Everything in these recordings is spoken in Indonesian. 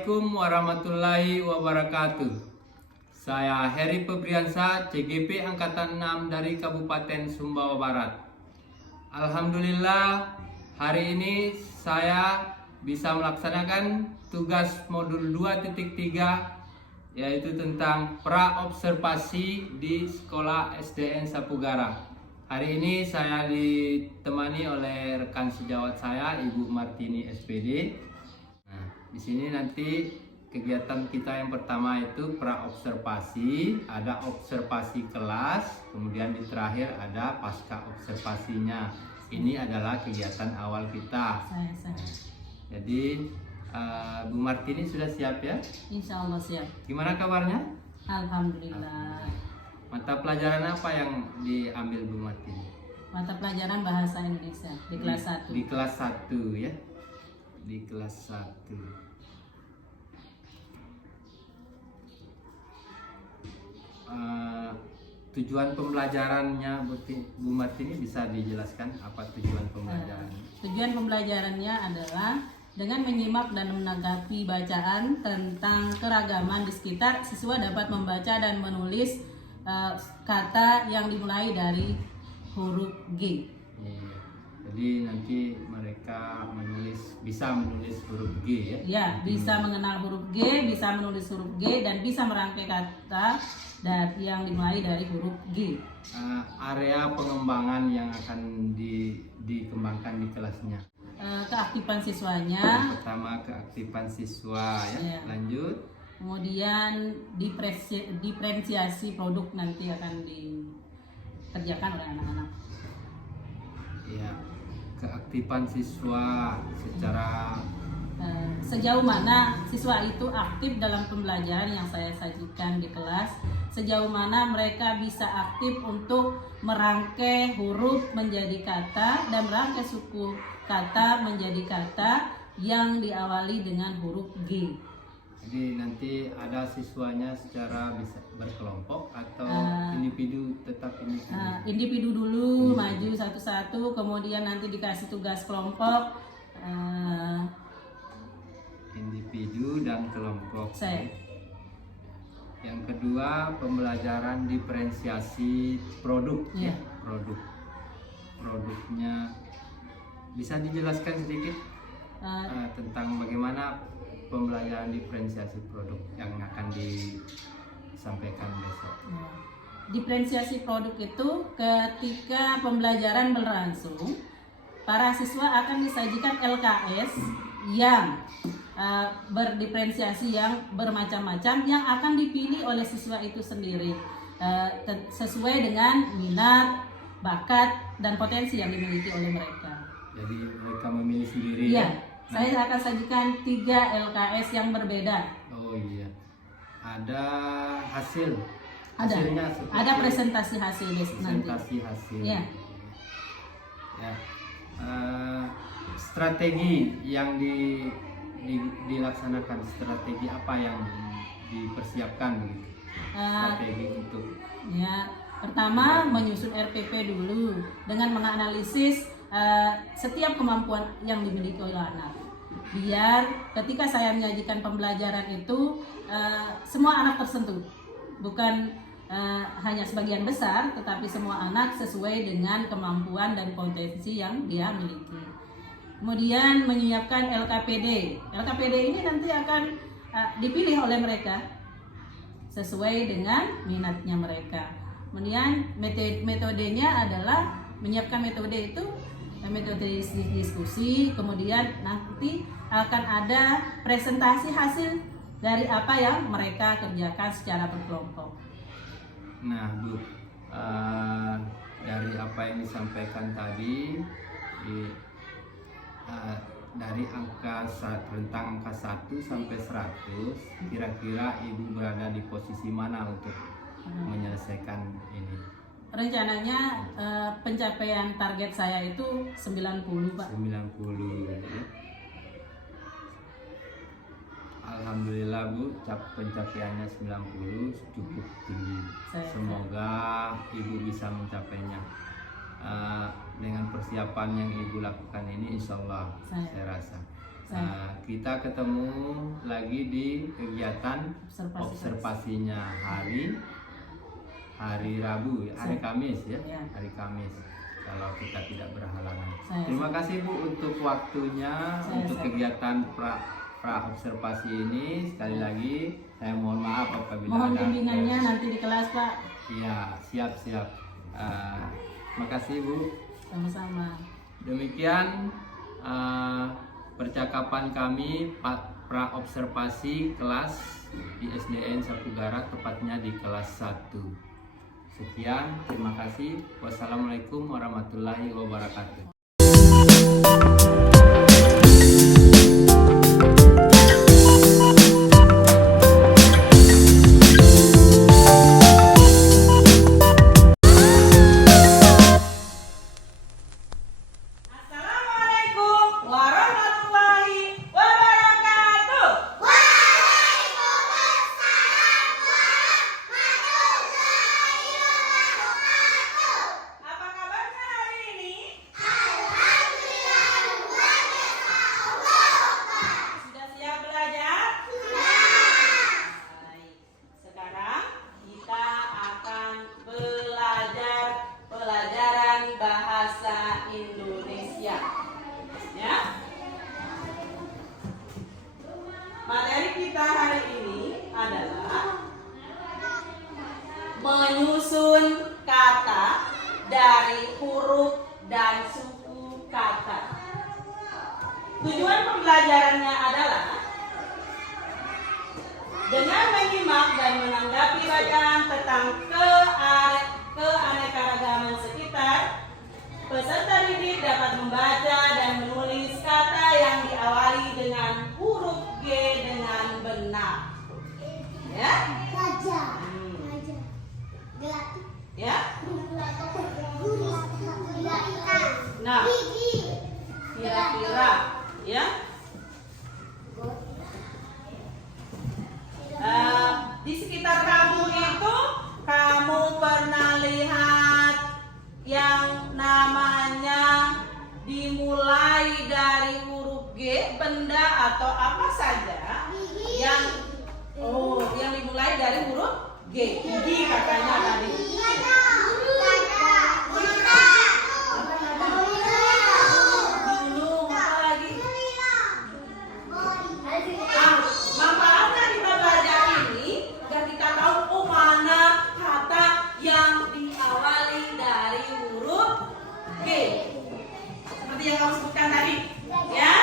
Assalamualaikum warahmatullahi wabarakatuh. Saya Heri Febriansa, CGP Angkatan 6 dari Kabupaten Sumbawa Barat. Alhamdulillah, hari ini saya bisa melaksanakan tugas modul 2.3, yaitu tentang pra-observasi di Sekolah SDN Sapugara. Hari ini saya ditemani oleh rekan sejawat saya, Ibu Martini SPD. Nah, di sini nanti kegiatan kita yang pertama itu pra-observasi, ada observasi kelas, kemudian di terakhir ada pasca observasinya. Ini adalah kegiatan awal kita. Jadi Bu Martini sudah siap ya? Insya Allah siap. Gimana kabarnya? Alhamdulillah. Mata pelajaran apa yang diambil Bu Martini? Mata pelajaran bahasa Indonesia di kelas 1. Di kelas 1 ya. Di kelas 1. Tujuan pembelajarannya Bu Martini bisa dijelaskan apa tujuan pembelajarannya? Tujuan pembelajarannya adalah dengan menyimak dan menanggapi bacaan tentang keragaman di sekitar, siswa dapat membaca dan menulis kata yang dimulai dari huruf G. Iya. Jadi nanti mereka bisa menulis huruf G ya? Ya, bisa mengenal huruf G, bisa menulis huruf G, dan bisa merangkai kata yang dimulai dari huruf G. Area pengembangan yang akan dikembangkan di kelasnya. Keaktifan siswanya. Yang pertama keaktifan siswa ya. Lanjut. Kemudian diferensiasi produk nanti akan dikerjakan oleh anak-anak. Ya. Keaktifan siswa secara sejauh mana siswa itu aktif dalam pembelajaran yang saya sajikan di kelas, sejauh mana mereka bisa aktif untuk merangkai huruf menjadi kata dan merangkai suku kata menjadi kata yang diawali dengan huruf G. Jadi nanti ada siswanya secara bisa berkelompok atau individu, tetap individu? Individu dulu, maju satu-satu, kemudian nanti dikasih tugas kelompok. Individu dan kelompok. Saya. Yang kedua, pembelajaran diferensiasi produk. Ya. Produknya bisa dijelaskan sedikit tentang bagaimana pembelajaran diferensiasi produk yang akan disampaikan besok. Diferensiasi produk itu ketika pembelajaran berlangsung, para siswa akan disajikan LKS yang berdiferensiasi yang bermacam-macam yang akan dipilih oleh siswa itu sendiri sesuai dengan minat, bakat, dan potensi yang dimiliki oleh mereka. Jadi mereka memilih sendiri. Iya. Saya akan sajikan 3 LKS yang berbeda. Oh iya. Ada hasil. Ada. Ada presentasi hasil nanti. Presentasi hasil. Ya. Ya. Strategi yang dilaksanakan, strategi apa yang dipersiapkan begitu? Strategi untuk. Ya. Pertama, menyusun RPP dulu dengan menganalisis setiap kemampuan yang dimiliki oleh anak. Biar ketika saya menyajikan pembelajaran itu semua anak tersentuh, bukan hanya sebagian besar, tetapi semua anak sesuai dengan kemampuan dan potensi yang dia miliki. Kemudian menyiapkan LKPD. LKPD ini nanti akan dipilih oleh mereka sesuai dengan minatnya mereka. Kemudian metodenya adalah menyiapkan metode itu, metode diskusi, kemudian nanti akan ada presentasi hasil dari apa yang mereka kerjakan secara berkelompok. Nah Bu, dari apa yang disampaikan tadi, dari rentang angka 1 sampai 100, kira-kira Ibu berada di posisi mana untuk menyelesaikan ini? Rencananya pencapaian target saya itu 90, Pak. 90 ya. Alhamdulillah Bu, pencapaiannya 90 cukup tinggi. Semoga Ibu bisa mencapainya. Dengan persiapan yang Ibu lakukan ini, insya Allah saya rasa. Kita ketemu lagi lagi di kegiatan observasinya hari Rabu, hari Kamis ya, hari Kamis. Kalau kita tidak berhalangan. Terima kasih Bu untuk waktunya untuk kegiatan pra observasi ini. Sekali lagi saya mohon maaf apabila mohon ada bimbingannya nanti di kelas Pak. Iya, siap. Terima kasih Bu. Sama-sama. Demikian percakapan kami pra observasi kelas di SDN Satugara, tepatnya di kelas 1. Sekian, terima kasih. Wassalamualaikum warahmatullahi wabarakatuh. Assalamualaikum warahmatullahi wabarakatuh. Apa kabarnya hari ini? Sudah siap belajar? Baik. Sekarang kita akan belajar pelajaran bahasa Indonesia. Ya. Materi kita hari ini adalah menyusun kata dari huruf dan suku kata. Tujuan pembelajarannya adalah dengan menyimak dan menanggapi bacaan tentang keanekaragaman sekitar, peserta didik dapat membaca dan menulis kata yang diawali dengan huruf G dengan benar. Ya? Ya? Nah, kira-kira ya? Di sekitar kamu itu kamu pernah lihat yang namanya dimulai dari huruf G, benda atau apa saja yang dimulai dari huruf G. Gigi katanya tadi. Gunung apa lagi? Manfaatnya kita belajar ini agar kita tahu mana kata yang diawali dari huruf G. Seperti yang kamu sebutkan tadi, ya.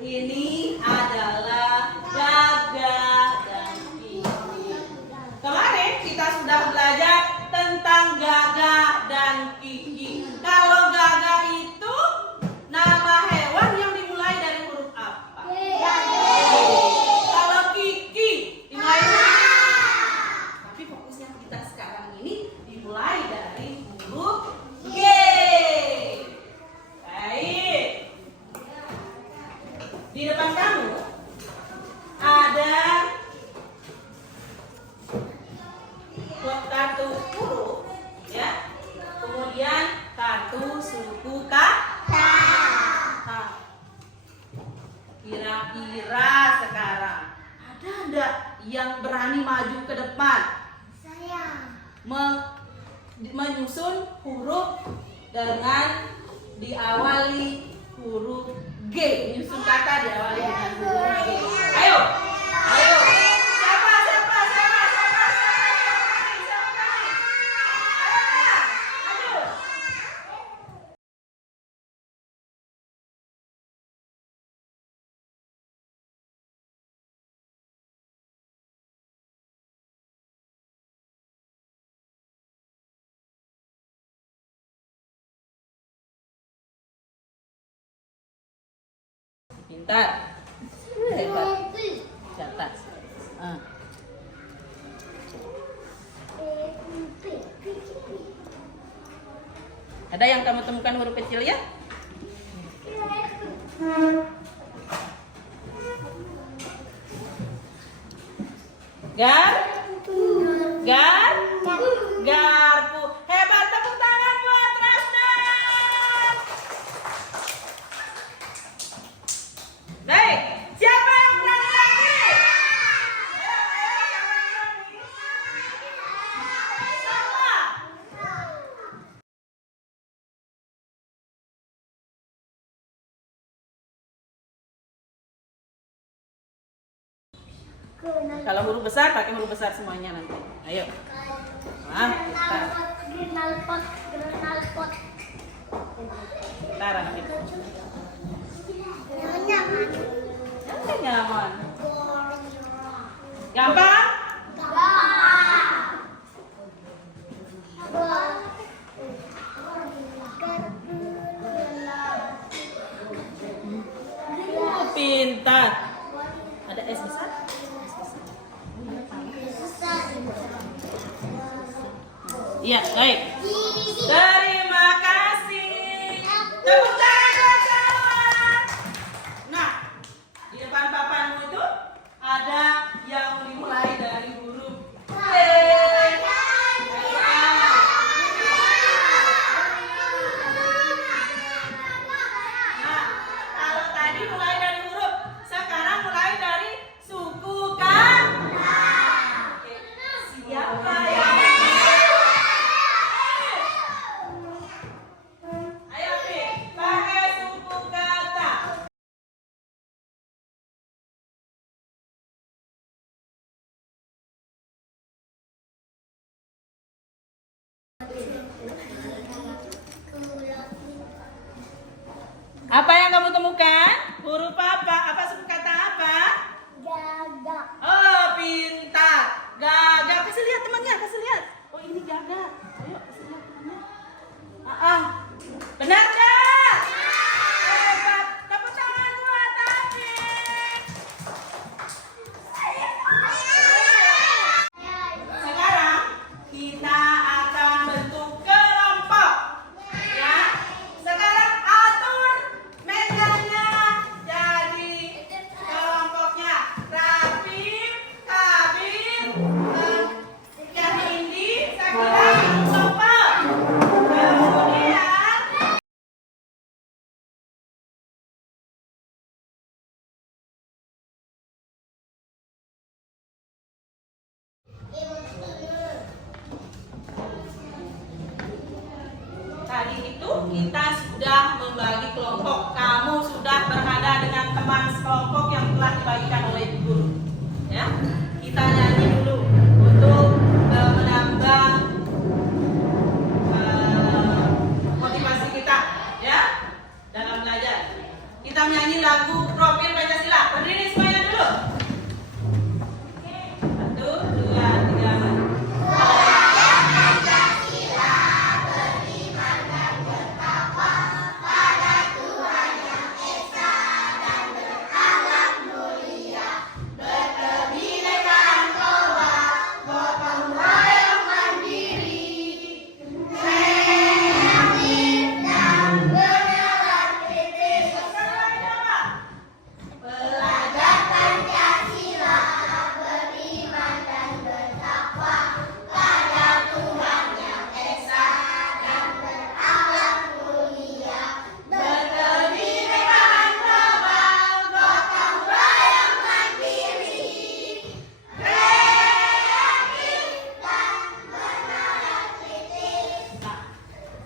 Ini adalah gagah dan gigi. Kemarin kita sudah belajar tentang gagah dan gigi. Kalau gagah itu nama hewan yang dimulai dari huruf apa? Kalau gigi dimulai dari tapi fokusnya kita sekarang ini dimulai dari huruf G. Baik. Di depan kamu ada kartu huruf, ya. Kemudian kartu suku kata. Kira-kira sekarang ada enggak yang berani maju ke depan? Saya. Menyusun huruf dengan diawali huruf G. Menyusun kata diawali dengan huruf G. Ayo. Siapa? Ayo. Pintar. Hebat. Catat. Ada yang kamu temukan huruf kecil ya? Garpu. Hebat, tepuk tangan buat Rasnan. Kalau huruf besar pakai huruf besar semuanya nanti. Ayo. Nah, Grenalpot. bentar anak itu. Nyaman. Nyaman. Gampang? Pintar. Ada S besar? Iya, baik. Terima kasih. Tepuk tangan kawan-kawan. Nah, di depan papanmu itu ada yang dimulai dari huruf T. Nah, kalau tadi mulai dari huruf, sekarang mulai dari suku kata. Oke, siapa yang ayo, Pi, pakai suku kata. Apa yang kamu temukan? Huruf apa? Apa suku kata apa? Gagak. Oh, pintar. Gagak. Kasih lihat temannya, kasih lihat. Oh, ini gagak. Ayo, kasih lihat temannya. Benar nggak? Hebat. Tepuk tangan buat Taufik. Sekarang kita akan bentuk kelompok. Ya. Sekarang atur mejanya jadi kelompoknya Rafif, Kabir, yang Indi, Sakila, Sopal. Kemudian tadi itu kita sudah membagi kelompok. Kamu sudah berada dengan teman sekelompok yang telah dibagikan oleh guru. Ya, kita nyanyi dulu untuk menambah motivasi kita, ya, dalam belajar. Kita menyanyi lagu Profil Pancasila. Berdiri semuanya dulu. 1, 2, 3, mari.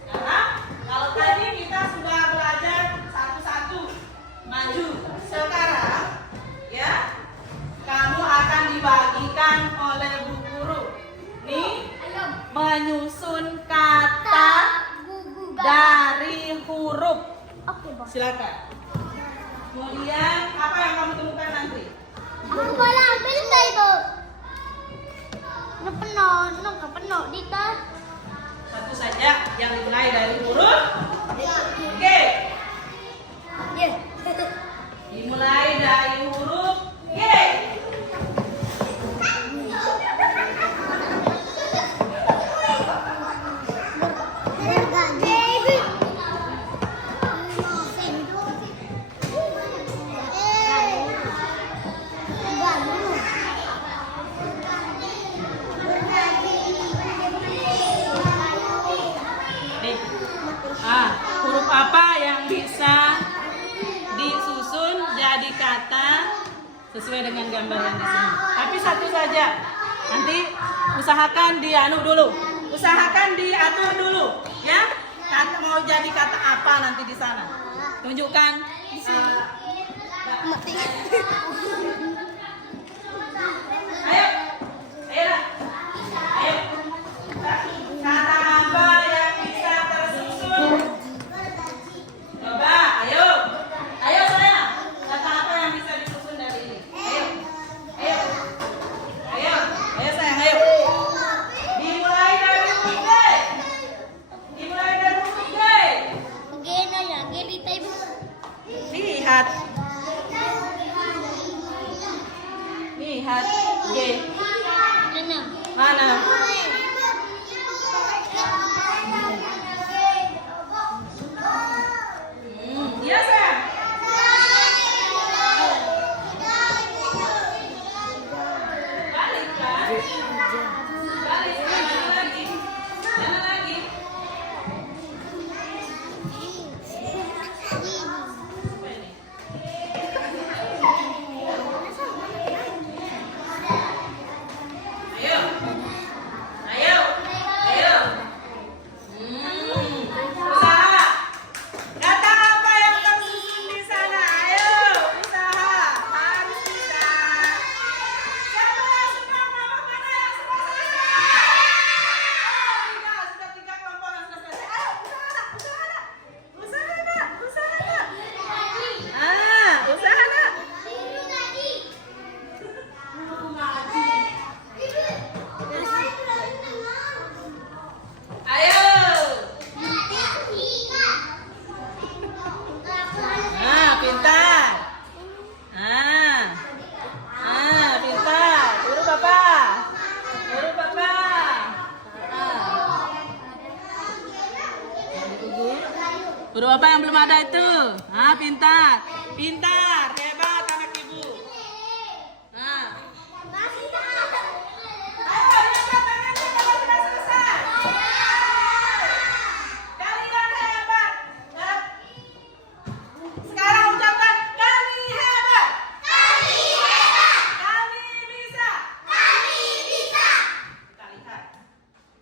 Sekarang, kalau tadi kita sudah belajar satu-satu maju. Sekarang, ya, kamu akan dibagikan oleh Bu Guru. Nih, menyusun kata dari huruf. Oke, Bos. Silakan. Kemudian, apa yang kamu temukan nanti? Aku boleh ambil nggak itu? Nggak penuh, Dita. Satu saja yang dimulai dari huruf G. Ya. Dimulai dari huruf G. Nih. Huruf apa yang bisa disusun jadi kata sesuai dengan gambar yang di sini? Tapi satu saja. Nanti usahakan dianu dulu. Usahakan diatur dulu, ya. Kata mau jadi kata apa nanti di sana? Tunjukkan. lihat G. Enam. Mana? Iya, sayang. Balik kan? Balik, mana lagi? Mana lagi? Apa ini? Ayo. Ayo. Ayo. Usaha. Kata apa yang tersusun di sana? Ayo, usaha. Harus bisa. Siapa yang suka kelompok mana yang suka selesai? Sudah 3 kelompok yang sudah selesai. Ayo, usaha nak. Usaha nak. Usaha nak. Usaha nak. Ayo. Pintar. Pintar. Urut Papa. Urut Papa. Urut Papa yang belum ada itu. Pintar. Pintar. Hebat anak ibu. Ayo, lihat tangannya kalau sudah selesai. Kalian hebat. Sekarang ucapkan kami hebat. Kami hebat. Kami bisa. Kami bisa. Kita lihat.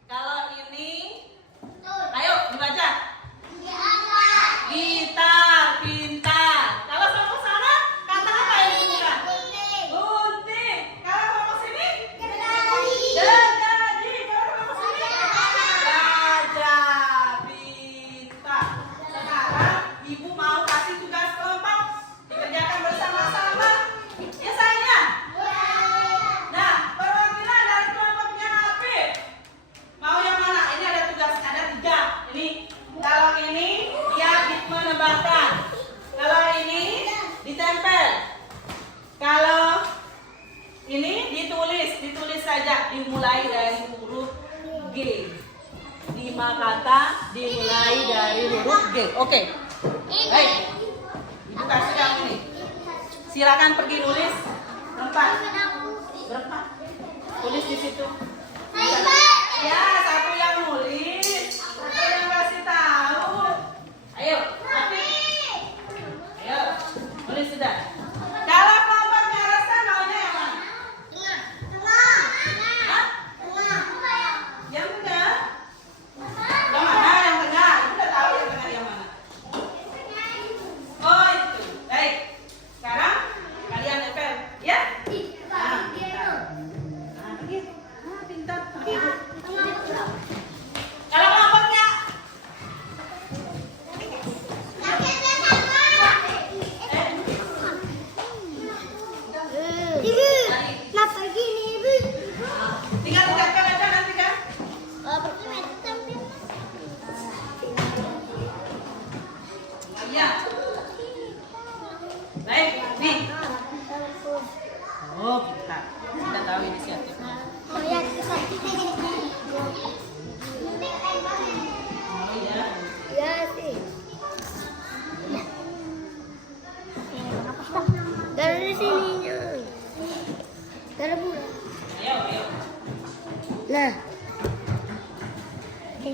Kalau ini, ayo dibaca. Gitar, pintar. Kalau kelompok sana, kata apa yang digunakan? Gunting. Kalau kelompok sini? Gergaji. Kalau kelompok sini? Gajah. Pintar. Sekarang ibu mau kasih tugas kelompok dikerjakan bersama-sama. Ya sayangnya. Nah, perwakilan dari kelompoknya Apip. Mau yang mana? Ini ada tugas, ada 3. Ini kalau ini dia menebakkan. Kalau ini ditempel. Kalau ini ditulis saja, dimulai dari huruf G. 5 kata dimulai dari huruf G. Oke. Baik. Ibu kasih kamu ini. Silakan pergi nulis. Berapa? Tulis di situ. Ya, satu yang nulis, satu yang kasih tahu. Ayo, Api. Ayo, nulis sudah. Kalau kelompoknya Rasa maunya yang mana? Hah? Yang tengah? Yang mana? Yang tengah. Ibu udah tahu yang tengah yang mana. Oh, itu. Baik. Sekarang kalian nempel, ya? Pintar. Pergi. Pintar. Pergi. Kalau kelompoknya Kenapa gini, Ibu? tinggal tempel aja nanti kan? Iya. Baik, nih. Oh, pintar. Kita tahu inisiatifnya. Oh iya. Dari sininya. Dari bulan. Ayo, ayo. Nah. Oke.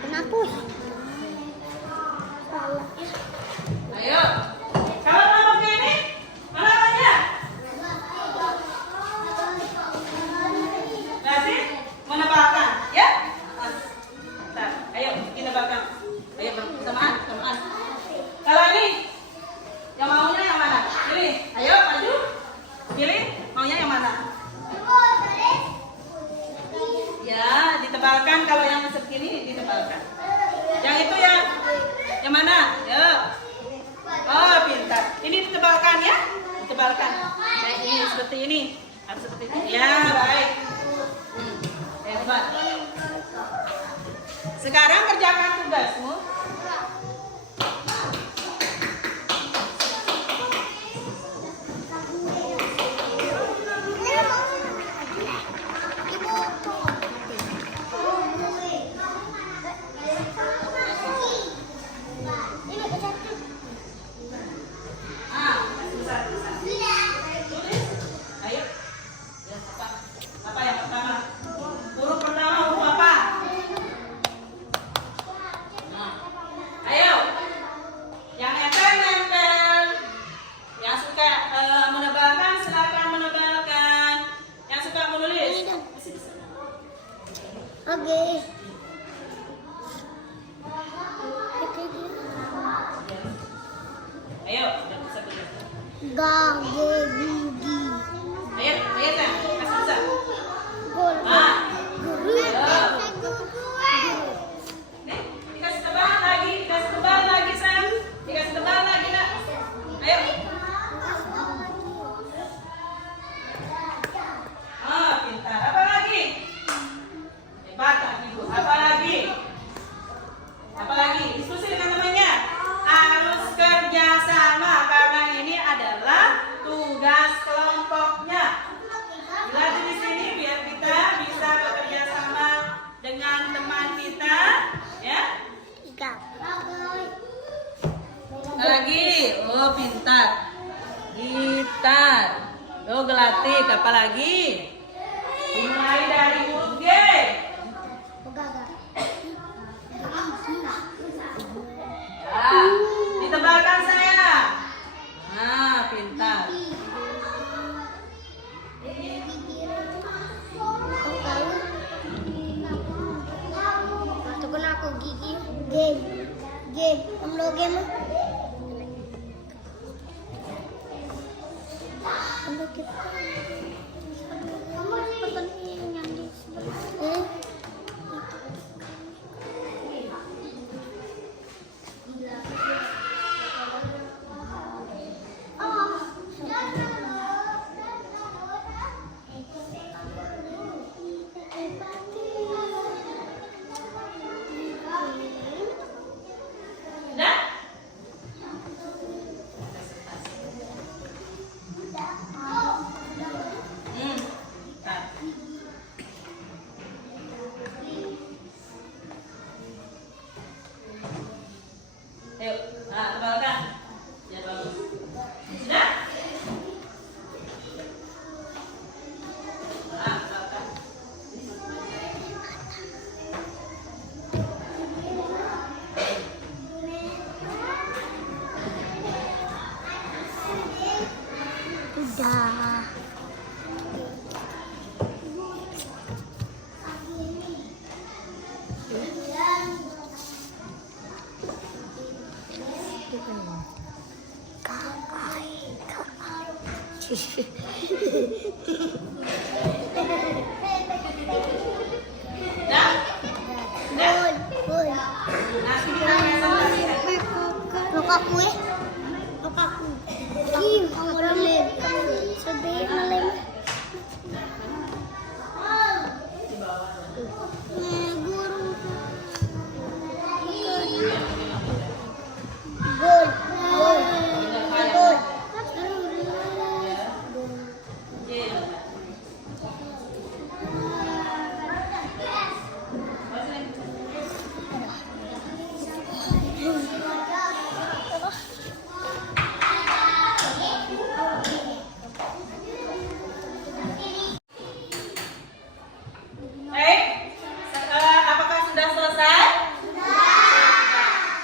Penghapus. Salah. Ayo. Kalau kelompoknya ini, mana namanya? Nasi menebalkan, ya? Bentar. Ayo, kita nebalkan. Ayo, bersamaan, bersamaan. Kalau ini, yang maunya yang mana? Pilih. Ayo, maju. Pilih, maunya yang mana? Ya, ditebalkan. Kalau yang segini ditebalkan. Yang itu yang mana? Ya. Oh, pintar. Ini ditebalkan ya? Ditebalkan. Baik, ini seperti ini. Harus seperti ini. Ya, baik. Hebat. Sekarang kerjakan tugasmu. Gigi. Ayo sayang, kasih bisa. Gol. Ah. Guru. Nih, dikasih tebal lagi sayang. Dikasih tebal lagi nak. Ayo. Pintar. Apa lagi? Hebat ibu. Apa lagi? Apa lagi? Diskusi dengan temannya. Harus kerja sama karena ini adalah tugas kelompoknya. Dilatih di sini biar kita bisa bekerja sama dengan teman kita, ya. Lagi, oh pintar, gitar, oh gelatik, apa lagi? Dimulai dari huruf G. Ya, ditebalkan saya. Nah, pintar. Tukun aku gigi. Game. Kamu game? Kamu pesan yang di sebelah. Udah? Bentar. Ayo, tebalkan. Biar bagus. Sudah? Tebalkan. Udah. Udah? Gol. Nanti kita presentasikan. Lukaku eh. Lukaku. Ih, kamu lem. Sedih lem. Guru. Gol. Apakah sudah selesai?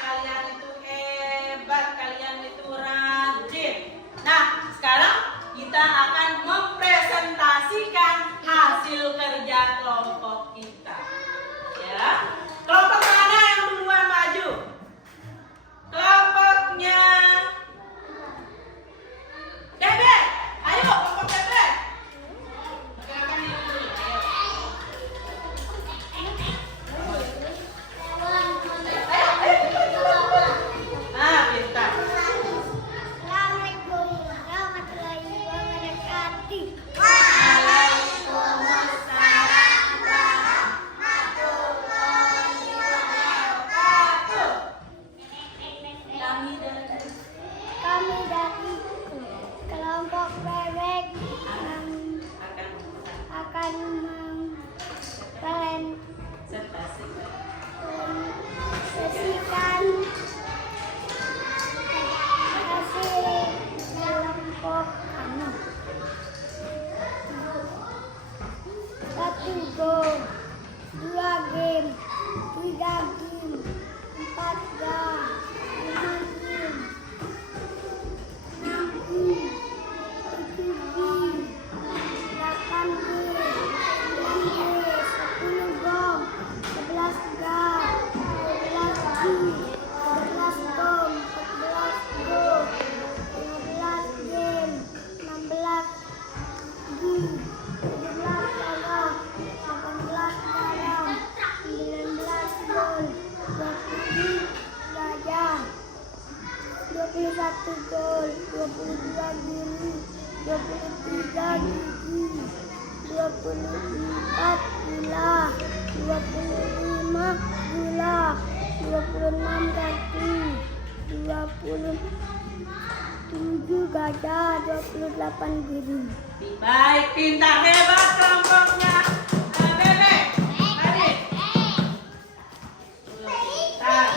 Kalian itu hebat, kalian itu rajin. Nah, sekarang kita akan mempresentasikan hasil kerja kelompok kita. Ya, kelompok mana yang duluan maju? Kelompoknya Debet. Ayo, kelompok Debet. Pintar. Assalamualaikum warahmatullahi wabarakatuh. Kami dari kelompok bebek akan mempresentasikan hasil kelompok kami. 1 gol, 2 game, 3 game, 4 gol, 5 game, 6 game, 7 game, 8 game, 9 game, 10 gol, 11 gol, 12 game, 22 gili, 23 gigi, 24 gula, 25 gula, 26 kaki, 27 gajah, 28 gigi. Baik, pintar, hebat kelompoknya. Bebe, adik. Pintar.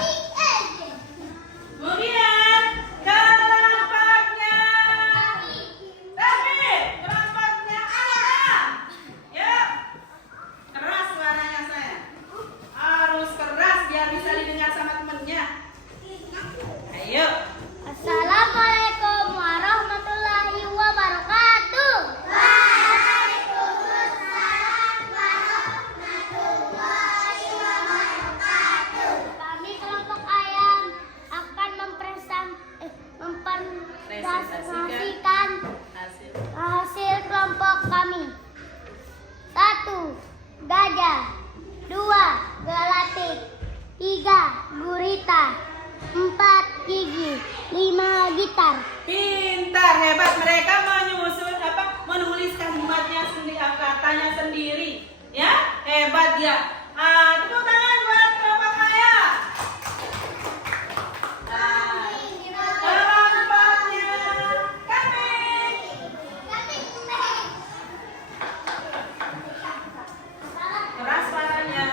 Kemudian kelompoknya David, kelompoknya Ana. Yuk, keras suaranya saya. Harus keras biar bisa didengar sama temennya. Ayo. Assalamualaikum warahmatullahi wabarakatuh. Waalaikumsalam warahmatullahi wabarakatuh. Kami kelompok ayam akan mempresentasikan hasil kelompok kami. 1. Gajah, 2. Galatik, 3. Gurita, 4. Gigi, 5. Gitar. Pintar, hebat. Mereka menulis kalimatnya sendiri, katanya sendiri. Ya, hebat dia. Tepuk tangan buat kelompok saya. Kelompoknya kami. Keras suaranya,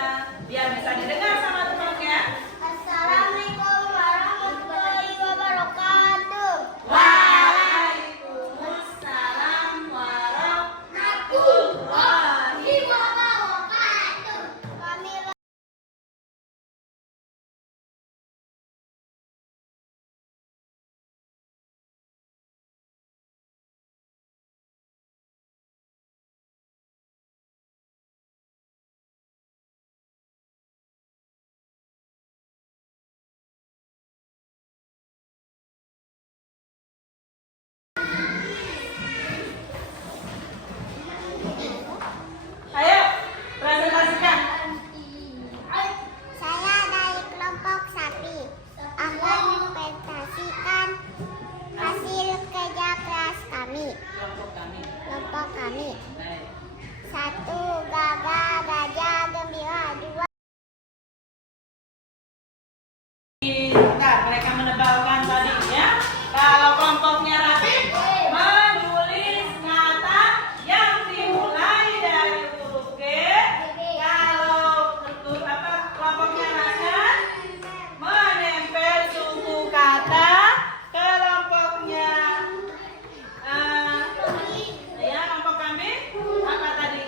biar bisa didengar sama temannya. Assalamualaikum warahmatullahi wabarakatuh. Waalaikumsalam warahmatullahi wabarakatuh. Kami Ayo, presentasikan. Saya dari kelompok sapi akan mempresentasikan hasil kerja keras kami. Kelompok kami. 1. Gajah gembira, 2. Pintar, mereka menebalkan tadi ya. Kalau kelompoknya Rafiq menulis kata yang dimulai dari huruf G. Kalau kelompoknya Hasan menempel suku kata. Kelompoknya ya, kelompok kami apa tadi?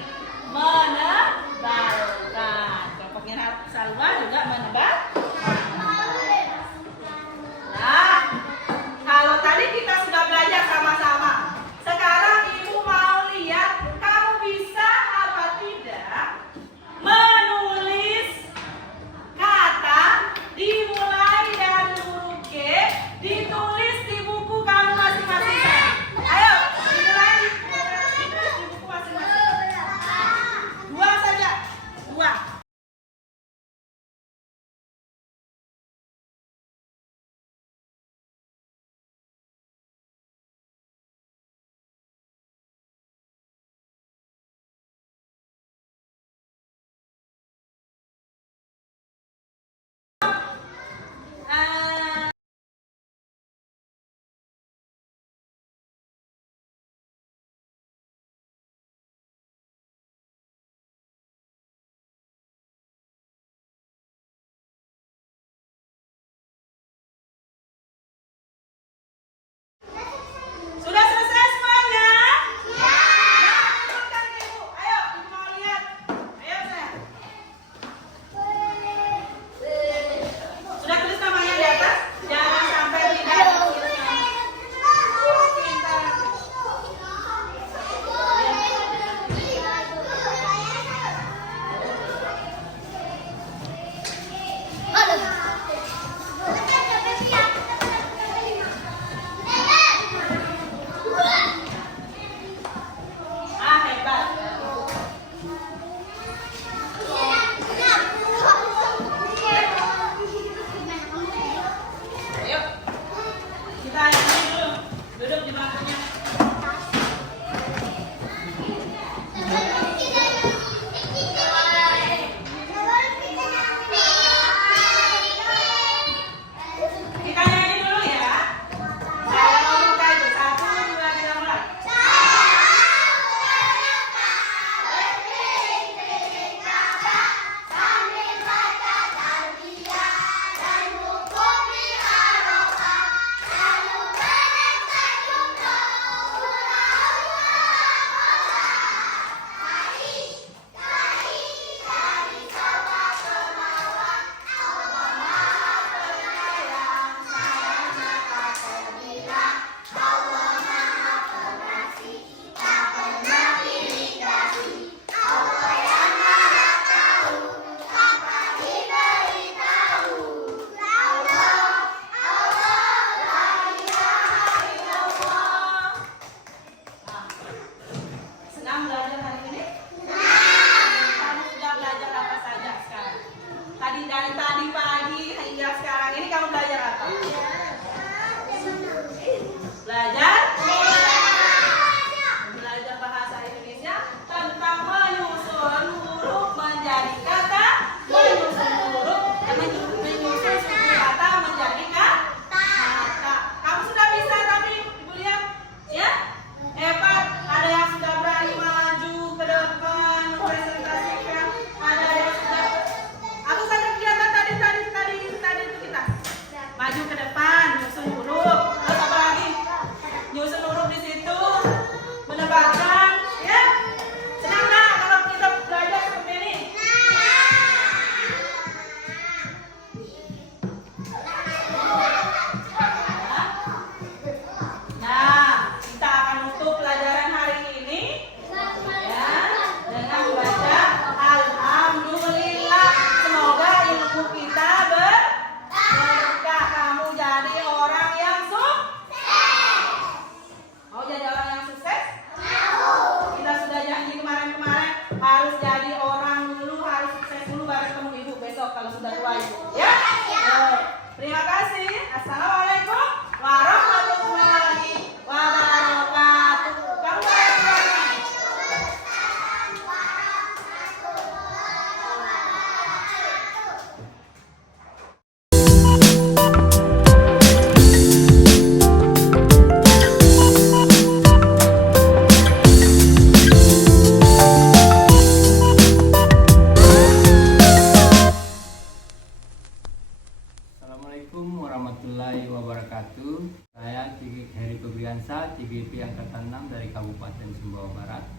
saya TGP Angkatan 6 dari Kabupaten Sumbawa Barat.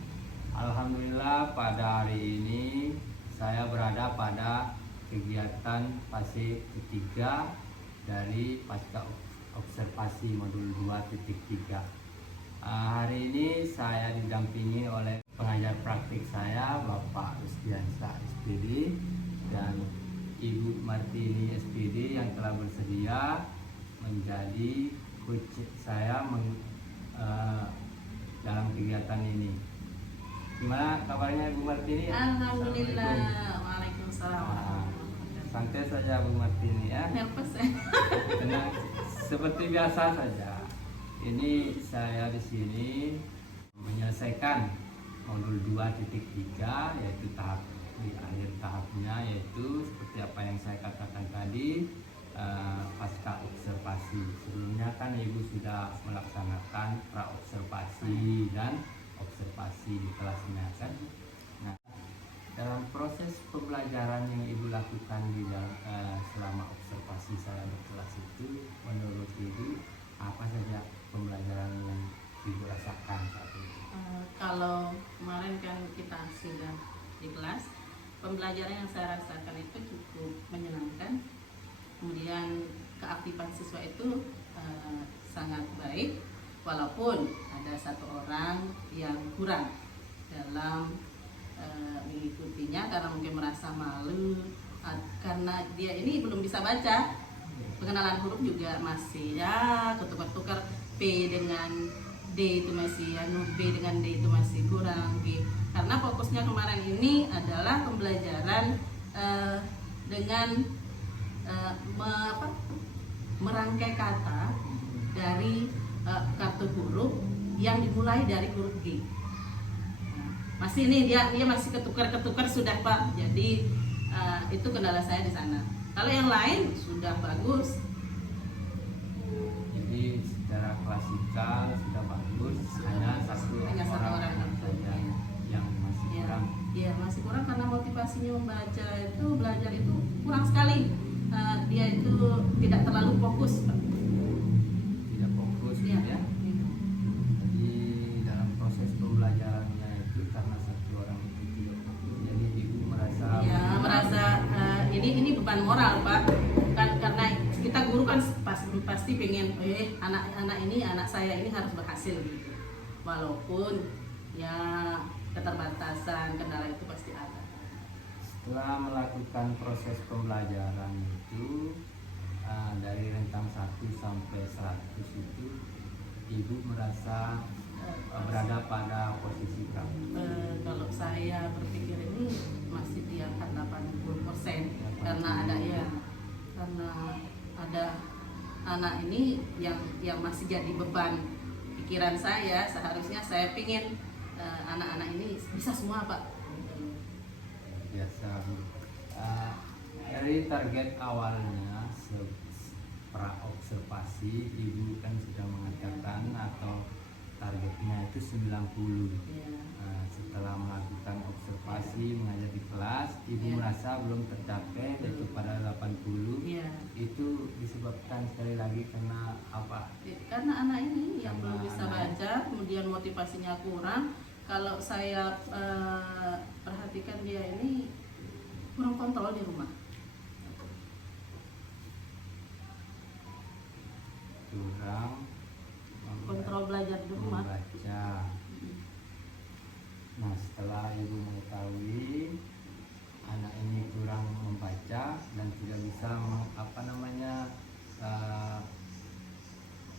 Alhamdulillah pada hari ini saya berada pada kegiatan fase ketiga dari pasca observasi modul 2.3. Hari ini saya didampingi oleh pengajar praktik saya Bapak Rustiansa SPD dan Ibu Martini SPD yang telah bersedia menjadi coach saya dalam kegiatan ini. Gimana kabarnya Ibu Martini? Alhamdulillah. Waalaikumsalam. Santai saja Bu Martini ya. Nervous. Tenang, seperti biasa saja. Ini saya di sini menyelesaikan modul 2.3 yaitu tahap di akhir tahapnya, yaitu seperti apa yang saya katakan tadi, pasca observasi. Sebelumnya kan Ibu sudah melaksanakan pra observasi dan observasi di kelasnya kan. Nah, dalam proses pembelajaran yang Ibu lakukan di selama observasi saya berkelas itu, menurut Ibu apa saja pembelajaran yang Ibu rasakan saat ini? Kalau kemarin kan kita sudah di kelas, pembelajaran yang saya rasakan itu cukup menyenangkan. Kemudian keaktifan siswa itu sangat baik, walaupun ada satu orang yang kurang dalam mengikutinya karena mungkin merasa malu karena dia ini belum bisa baca. Pengenalan huruf juga masih ya ketukar-tukar, P dengan D itu masih B dengan D itu masih kurang gitu. Karena fokusnya kemarin ini adalah pembelajaran dengan merangkai kata dari kartu huruf yang dimulai dari huruf G. Masih ini dia masih ketukar-ketukar sudah Pak. Jadi itu kendala saya di sana. Kalau yang lain sudah bagus. Jadi secara klasikal sudah bagus, hanya satu orang saja yang masih kurang. Ya masih kurang karena motivasinya membaca itu, belajar itu kurang sekali. Dia itu tidak terlalu fokus Pak. Tidak fokus Ya. ya. Jadi dalam proses pembelajarannya itu karena satu orang itu tidak fokus, jadi Ibu merasa ini beban moral Pak, kan karena kita guru kan pasti pengen anak saya ini harus berhasil gitu, walaupun ya keterbatasan kendala itu pasti ada. Setelah melakukan proses pembelajaran itu dari rentang 1 sampai 100 itu Ibu merasa berada pada posisi berapa? Kalau saya berpikir ini masih di angka 80% karena ada anak ini yang masih jadi beban pikiran saya. Seharusnya saya pingin anak-anak ini bisa semua Pak. Biasa Bu. Dari target awalnya pra observasi Ibu kan sudah mengatakan atau targetnya itu 90. Setelah melakukan observasi mengajar di kelas, Ibu merasa belum tercapai yaitu pada 80. Itu disebabkan sekali lagi karena apa? Karena anak ini yang belum bisa baca, kemudian motivasinya kurang. Kalau saya perhatikan dia ini kurang kontrol di rumah. Kurang Kontrol belajar di rumah. membaca. Nah, setelah Ibu mengetahui anak ini kurang membaca dan tidak bisa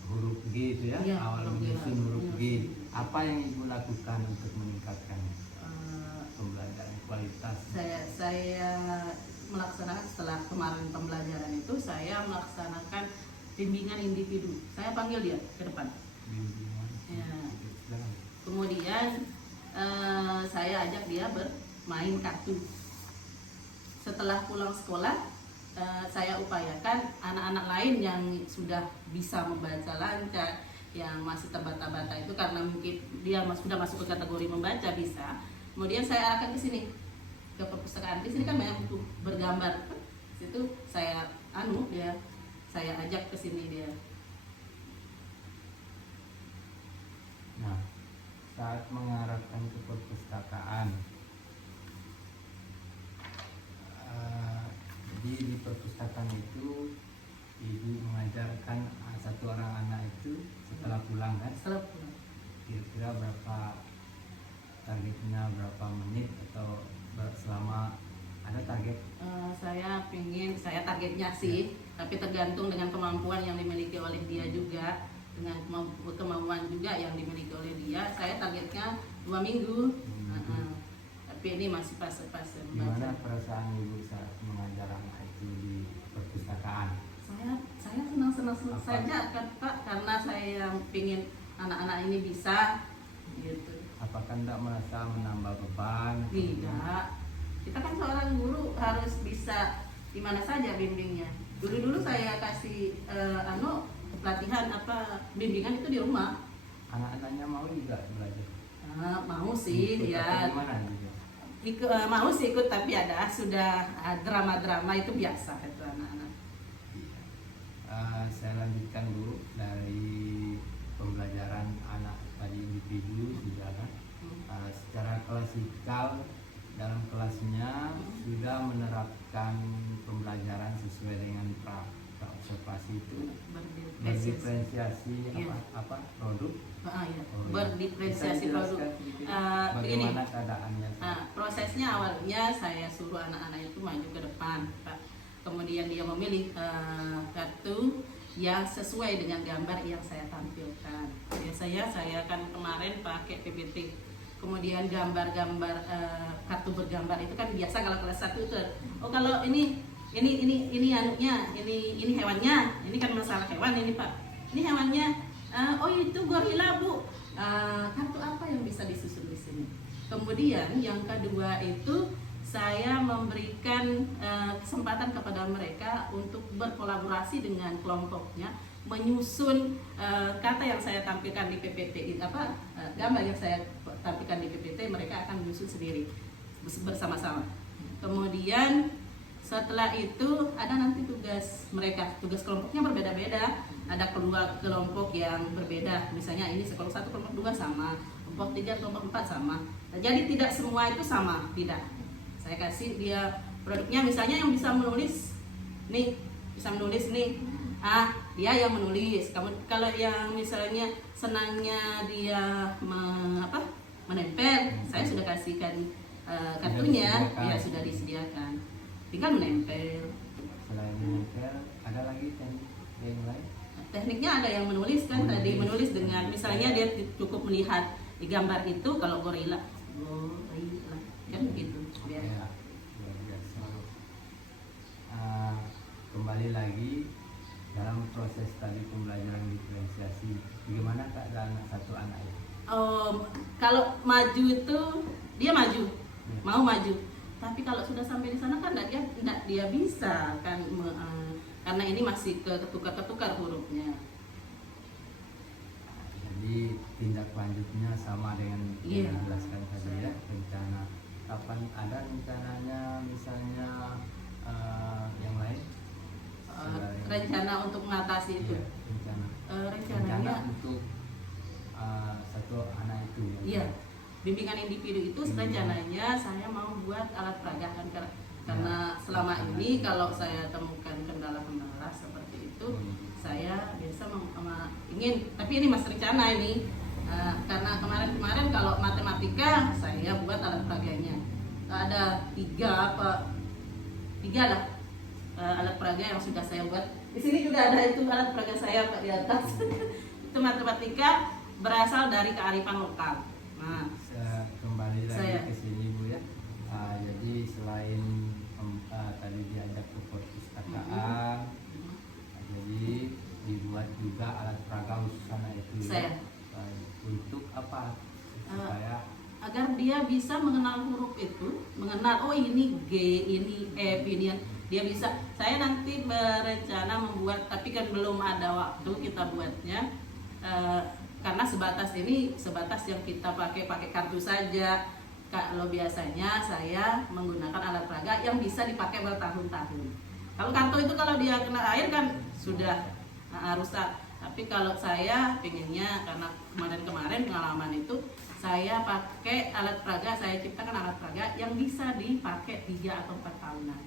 huruf G itu ya, awal menyusun huruf G, apa yang Ibu lakukan untuk meningkatkan pembelajaran kualitas? Saya melaksanakan setelah kemarin pembelajaran itu, saya melaksanakan bimbingan individu. Saya panggil dia ke depan. Ya. Kemudian saya ajak dia bermain kartu. Setelah pulang sekolah, saya upayakan anak-anak lain yang sudah bisa membaca lancar, yang masih terbata-bata itu karena mungkin dia sudah masuk ke kategori membaca bisa. Kemudian saya arahkan ke sini, ke perpustakaan. Di sini kan banyak buku bergambar. Situ saya saya ajak ke sini dia. saat mengarahkan ke perpustakaan. Jadi di perpustakaan itu ibu mengajarkan satu orang anak itu setelah pulang kan, Setelah pulang. kira-kira berapa targetnya, berapa menit atau selama ada target? Saya targetnya sih, tapi tergantung dengan kemampuan yang dimiliki oleh dia juga, dengan kemampuan juga yang dimiliki oleh dia. Saya targetnya 2 minggu. Tapi ini masih fase-fase Gimana belajar. perasaan ibu saat mengajar anak itu di perpustakaan? Saya senang-senang Apa? saja kan Pak, karena saya ingin anak-anak ini bisa gitu. Apakah tidak merasa menambah beban? Tidak, kita kan seorang guru harus bisa di mana saja bimbingnya. Dulu saya kasih pelatihan bimbingan itu di rumah. Anak-anaknya mau juga belajar? Mau sih Ikut ya. atau gimana juga? Mau sih ikut, tapi ada sudah drama-drama itu biasa itu anak-anak. Saya lanjutkan dulu dari pembelajaran anak tadi individu sudah kan. Secara klasikal dalam kelasnya sudah menerapkan pembelajaran sesuai dengan observasi itu, berdiferensiasi Iya. apa produk. Ya. Oh, iya. Berdiferensiasi Bisa produk. dijelaskan sedikit Begini. bagaimana keadaannya? Prosesnya awalnya saya suruh anak-anak itu maju ke depan, Pak. Kemudian dia memilih kartu yang sesuai dengan gambar yang saya tampilkan. Biasanya saya kan kemarin pakai PPT. Kemudian gambar-gambar kartu bergambar itu kan biasa kalau kelas 1 itu. Oh, kalau ini anunya, ini hewannya. Ini kan masalah hewan ini, Pak. Ini hewannya. Oh, itu gorila, Bu. Kartu apa yang bisa disusun di sini? Kemudian yang kedua itu saya memberikan kesempatan kepada mereka untuk berkolaborasi dengan kelompoknya, menyusun kata yang saya tampilkan di PPT, gambar yang saya tampilkan di PPT, mereka akan menyusun sendiri bersama-sama. Kemudian setelah itu ada nanti tugas mereka, tugas kelompoknya berbeda-beda. Ada kelompok yang berbeda, misalnya ini kelompok 1, kelompok 2 sama, kelompok 3, kelompok 4 sama. Jadi tidak semua itu sama, tidak. Saya kasih dia produknya, misalnya yang bisa menulis nih, dia yang menulis. Kamu kalau yang misalnya senangnya dia menempel, saya sudah kasihkan kartunya, ya sudah disediakan, tinggal menempel. Selain menempel, ada lagi teknik yang lain? Tekniknya ada yang menulis kan, tadi menulis dengan misalnya dia cukup melihat di gambar itu, kalau gorila kan begitu. Ya, luar biasa. Kembali lagi dalam proses tadi pembelajaran diferensiasi, bagaimana keadaan satu anak itu? Kalau maju itu dia maju, Ya. mau maju. Tapi kalau sudah sampai di sana kan tidak dia bisa kan, karena ini masih ketukar hurufnya. Jadi tindak lanjutnya sama dengan Iya. yang dijelaskan tadi ya, rencana. Kapan ada rencananya misalnya yang lain? Selain- Rencana untuk mengatasi itu. Iya, rencana. Rencananya untuk satu anak itu ya. iya, bimbingan individu itu rencananya saya mau buat alat peraga kan, karena selama ini kalau saya temukan kendala-kendala seperti itu, saya biasa ingin, tapi ini masih rencana ini. Karena kemarin kalau matematika saya buat alat peraganya ada 3 lah alat peraga yang sudah saya buat. Di sini juga ada itu alat peraga saya, Pak, di atas. Itu matematika berasal dari kearifan lokal. Nah, Saya kembali lagi Saya- ke sini Bu ya. Jadi selain tadi diajak ke perpustakaan, jadi dibuat juga alat peraga khusus anak itu ya. Saya. Untuk apa? Supaya agar dia bisa mengenal huruf itu, mengenal oh ini G, ini F, ini yang dia bisa. Saya nanti berencana membuat, tapi kan belum ada waktu kita buatnya, karena sebatas yang kita pakai kartu saja. Kalau biasanya saya menggunakan alat peraga yang bisa dipakai bertahun-tahun. Kalau kartu itu kalau dia kena air kan sudah rusak. Tapi kalau saya pengennya, karena kemarin pengalaman itu, saya pakai alat peraga, saya ciptakan alat peraga yang bisa dipakai 3 atau 4 tahunan.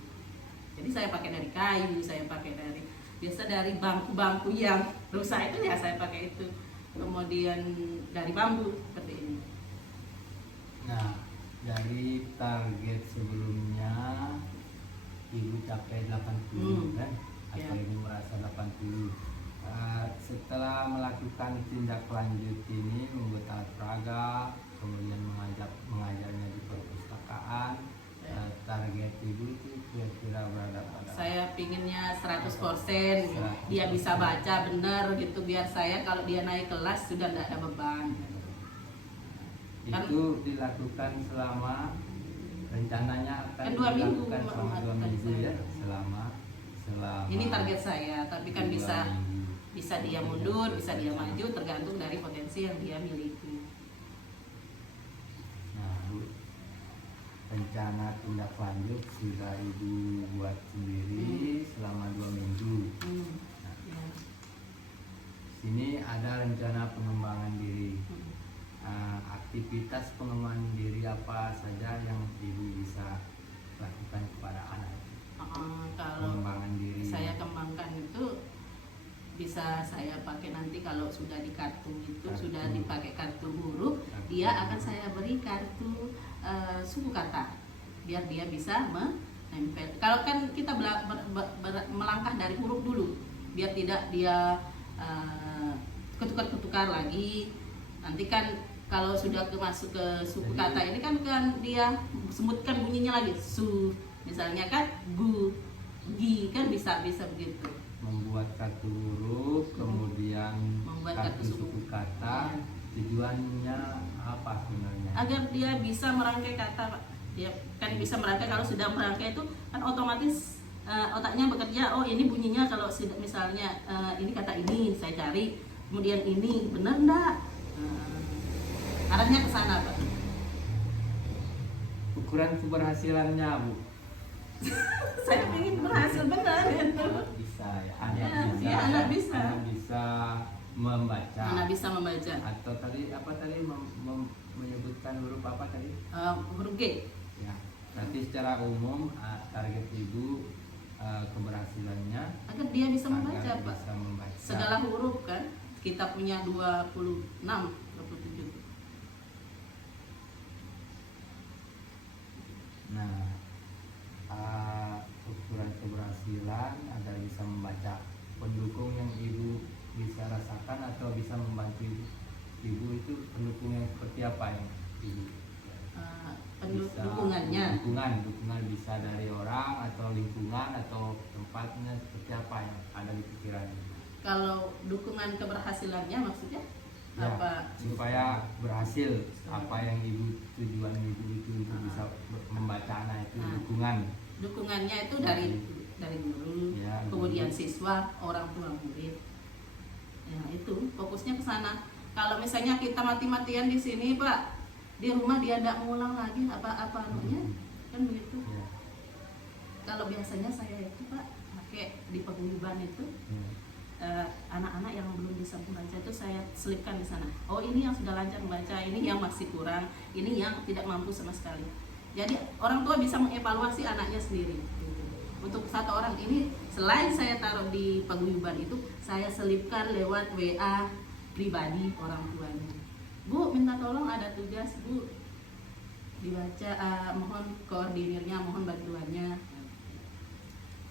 Jadi saya pakai dari kayu, saya pakai dari bangku-bangku yang rusak itu ya saya pakai itu. Kemudian dari bambu seperti ini. Nah, dari target sebelumnya ibu capai 80 kan? Atau Ya. ibu merasa 80. Setelah melakukan tindak lanjut ini, membuat alat peraga, kemudian mengajarnya di perpustakaan, target ibu itu kira-kira berada pada Saya pinginnya 100%, dia bisa baca benar gitu, biar saya kalau dia naik kelas sudah tidak ada beban. itu dilakukan selama rencananya akan Kan 2 minggu, dilakukan selama 2 minggu ya, selama Ini target saya, tapi kan 2 bisa minggu. dia mundur, bisa dia maju, tergantung dari potensi yang dia miliki. Nah, Bu, rencana tindak lanjut sudah ibu buat sendiri selama 2 minggu. Ya. Sini ada rencana pengembangan diri. Aktivitas pengembangan diri apa saja yang ibu bisa lakukan kepada anak? Kalau Pengembangan diri. saya kembangkan itu bisa saya pakai nanti kalau sudah di kartu itu, sudah dipakai kartu huruf, dia akan saya beri kartu suku kata biar dia bisa menempel. Kalau kan kita melangkah dari huruf dulu biar tidak dia ketukar-ketukar lagi. Nanti kan kalau sudah masuk ke suku kata ini kan dia sebutkan bunyinya lagi, su misalnya kan, bu, gi, kan bisa begitu. Membuat kartu huruf, kemudian Membuat kartu kartu suku kata. Tujuannya apa sebenarnya? Agar dia bisa merangkai kata, Pak. Dia kan bisa merangkai, kalau sudah merangkai itu kan otomatis otaknya bekerja. Oh, ini bunyinya kalau misalnya ini kata ini saya cari, kemudian ini benar enggak? Arahnya ke sana, Pak. Ukuran keberhasilannya, Bu? Saya ingin berhasil benar itu. Bisa ya, Anak bisa. Anak bisa membaca. Anak bisa membaca. Atau tadi apa tadi menyebutkan huruf apa tadi? Huruf G. Ya, nanti secara umum target ibu keberhasilannya Agar dia bisa membaca, agar Pak. bisa membaca. Segala huruf kan. Kita punya 26, 27. Nah, ukuran keberhasilan agar bisa membaca, pendukung yang ibu bisa rasakan atau bisa membantu ibu itu pendukung yang seperti apa yang ibu? Bisa dukungan bisa dari orang atau lingkungan atau tempatnya, seperti apa yang ada di pikiran? Kalau dukungan keberhasilannya maksudnya Ya, apa? supaya berhasil apa yang tujuan ibu itu untuk bisa membaca anak itu, Dukungannya itu dari guru, Ya, kemudian guru. siswa, orang tua murid. Ya, itu fokusnya ke sana. Kalau misalnya kita mati-matian di sini, Pak, di rumah dia tidak mengulang lagi apa anunya, kan begitu. Ya, Kalau biasanya saya itu, Pak, pakai di paguyuban itu ya. anak-anak yang belum bisa membaca itu saya selipkan di sana. Oh, ini yang sudah lancar membaca, ini yang masih kurang, ini yang tidak mampu sama sekali. Jadi orang tua bisa mengevaluasi anaknya sendiri. Gitu. Untuk satu orang ini, selain saya taruh di paguyuban itu, saya selipkan lewat WA pribadi orang tuanya. Bu, minta tolong ada tugas, Bu, dibaca, mohon koordinirnya, mohon bantuannya.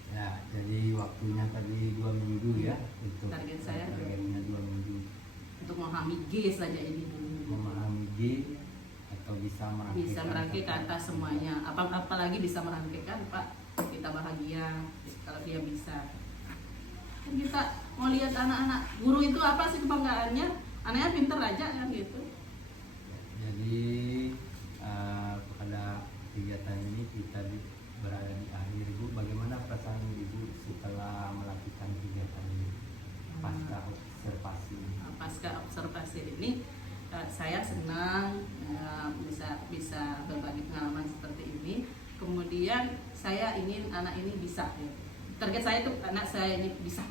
Ya, jadi waktunya tadi 2 minggu ya untuk Target saya targetnya 2 minggu. Untuk memahami G saja ini dulu. Memahami G atau bisa Merangkai kata semuanya. Apalagi bisa merangkai kan, Pak, kita bahagia kalau dia bisa. Kan kita mau lihat anak-anak, guru itu apa sih kebanggaannya? Anaknya pinter aja kan gitu. Jadi pada kegiatan ini kita berada di akhir, Bu. Bagaimana perasaan ibu setelah melakukan kegiatan ini pasca observasi? Pasca observasi ini saya senang bisa berbagi pengalaman seperti ini. Kemudian saya ingin anak ini bisa. Target saya itu anak saya ini bisa.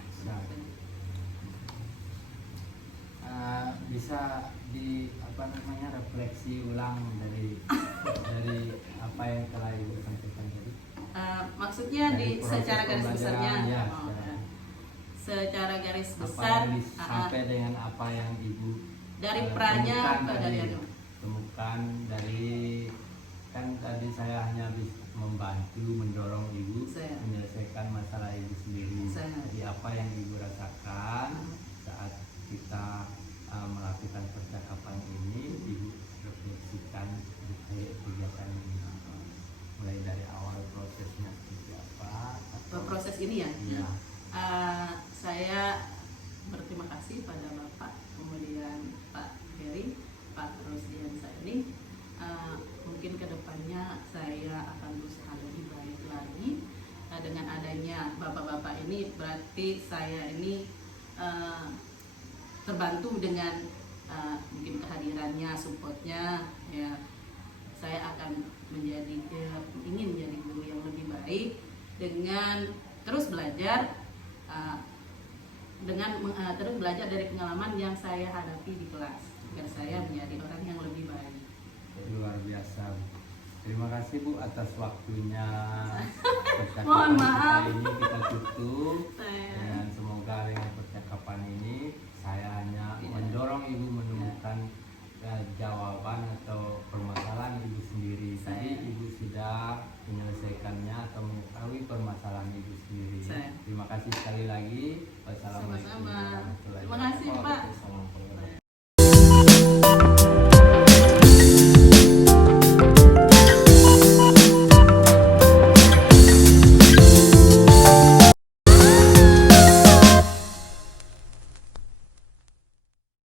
Bisa di refleksi isi ulang dari apa yang telah Ibu sampaikan tadi. Maksudnya Dari di proses secara garis besarnya, pembelajaran, ya, secara garis apa besar, yang sampai dengan apa yang Ibu dari pranya temukan ke dari tadi. Temukan dari, kan tadi saya hanya bisa membantu mendorong Ibu Saya. menyelesaikan masalah Ibu sendiri. Saya. Jadi apa yang Ibu rasakan saat kita melakukan percakapan ini, Ibu refleksikan terkait kegiatan ini, mulai dari awal prosesnya seperti apa atau proses ini ya. iya. Saya berterima kasih pada Bapak, kemudian Pak Heri, Pak Rosdiansa ini. Mungkin kedepannya saya akan berusaha lebih baik lagi. Dengan adanya bapak-bapak ini, berarti saya ini terbantu dengan mungkin kehadirannya, supportnya, ya. Saya akan ingin menjadi guru yang lebih baik dengan terus belajar, terus belajar dari pengalaman yang saya hadapi di kelas, agar saya menjadi orang yang lebih baik. Luar biasa. Terima kasih Bu atas waktunya. Mohon Percakapan maaf. kita ini kita tutup Saya- dengan semoga dengan percakapan ini saya hanya mendorong Ibu menemukan jawaban atau permasalahan Ibu sendiri. Tadi Saya- Ibu sudah menyelesaikannya atau mengetahui permasalahan Ibu sendiri. Saya. Terima kasih sekali lagi. Wassalamualaikum Sama-sama. warahmatullahi Terima kasih, Pak. wabarakatuh.